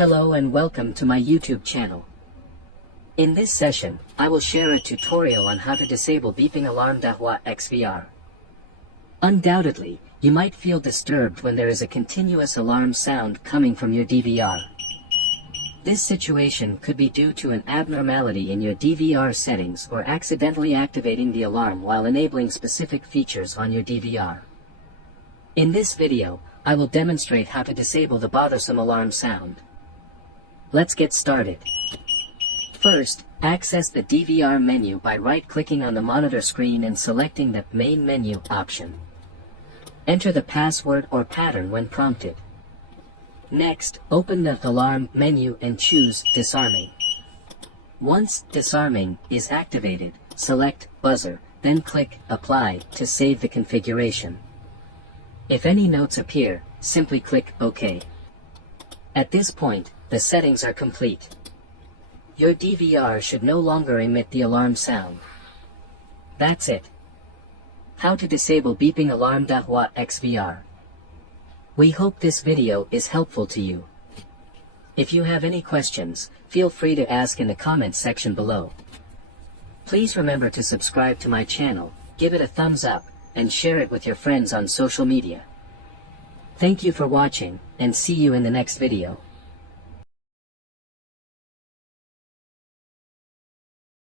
Hello and welcome to my YouTube channel. In this session, I will share a tutorial on how to disable beeping alarm Dhua XVR. Undoubtedly, you might feel disturbed when there is a continuous alarm sound coming from your DVR. This situation could be due to an abnormality in your DVR settings or accidentally activating the alarm while enabling specific features on your DVR. In this video, I will demonstrate how to disable the bothersome alarm sound. Let's get started. First, access the DVR menu by right-clicking on the monitor screen and selecting the Main Menu option. Enter the password or pattern when prompted. Next, open the Alarm menu and choose Disarming. Once Disarming is activated, select Buzzer, then click Apply to save the configuration. If any notes appear, simply click OK. At this point, the settings are complete. Your DVR should no longer emit the alarm sound. That's it. How to disable beeping alarm Dhua XVR. We hope this video is helpful to you. If you have any questions, feel free to ask in the comments section below. Please remember to subscribe to my channel, give it a thumbs up, and share it with your friends on social media. Thank you for watching, and see you in the next video.